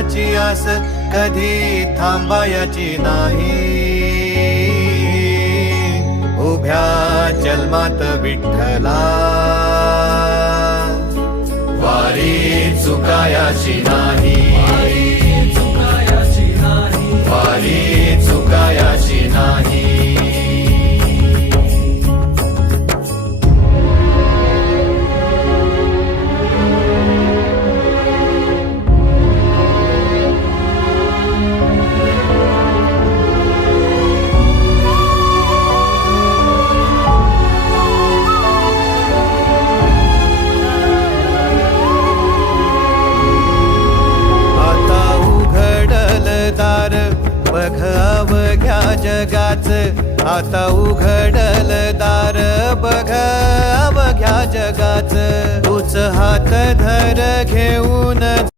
फळाची आस कधी थांबायची नाही. उभ्या जन्मात विठ्ठला वारी चुकायाची नाही. वारी चुकायाची नाही. बघ अवघ्या जगाच, आता उघडल दार बघ अवघ्या जगाच. तूच हात धर घेऊन